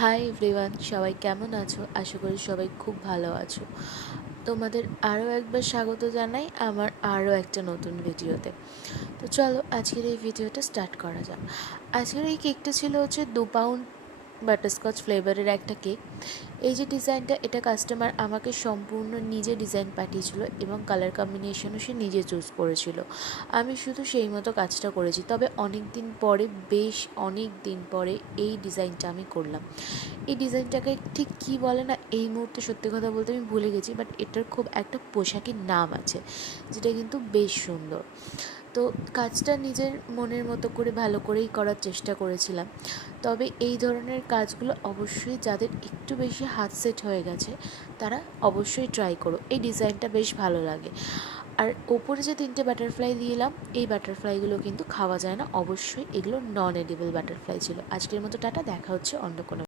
Hi everyone, সবাই কেমন আছো? আশা করি সবাই খুব ভালো আছো। তোমাদের আরও একবার স্বাগত জানাই আমার আরও একটা নতুন ভিডিওতে। তো চলো আজকের এই ভিডিওটা স্টার্ট করা যাক। আজকের এই কেকটা ছিল 2 পাউন্ড বাটারস্কচ ফ্লেভারের একটা কেক। এই যে ডিজাইনটা, এটা কাস্টমার আমাকে সম্পূর্ণ নিজে ডিজাইন পাঠিয়েছিল এবং কালার কম্বিনেশনও সে নিজে চুজ করেছিল। আমি শুধু সেই মতো কাজটা করেছি, তবে অনেক দিন পরে এই ডিজাইনটা আমি করলাম। এই ডিজাইনটাকে ঠিক কী বলে না, এই মুহূর্তে সত্যি কথা বলতে আমি ভুলে গেছি, বাট এটার খুব একটা পোশাকের নাম আছে, যেটা কিন্তু বেশ সুন্দর। তো কাজটা নিজের মনের মতো করে ভালো করেই করার চেষ্টা করেছিলাম। তবে এই ধরনের কাজগুলো অবশ্যই যাদের একটু বেশি হাত সেট হয়ে গেছে তারা অবশ্যই ট্রাই করো, এই ডিজাইনটা বেশ ভালো লাগে। আর ওপরে যে 3টে বাটারফ্লাই দিলাম, এই বাটারফ্লাইগুলো কিন্তু খাওয়া যায় না, অবশ্যই এগুলো নন এডিবল বাটারফ্লাই ছিল। আজকের মতো টাটা, দেখা হচ্ছে অন্য কোনো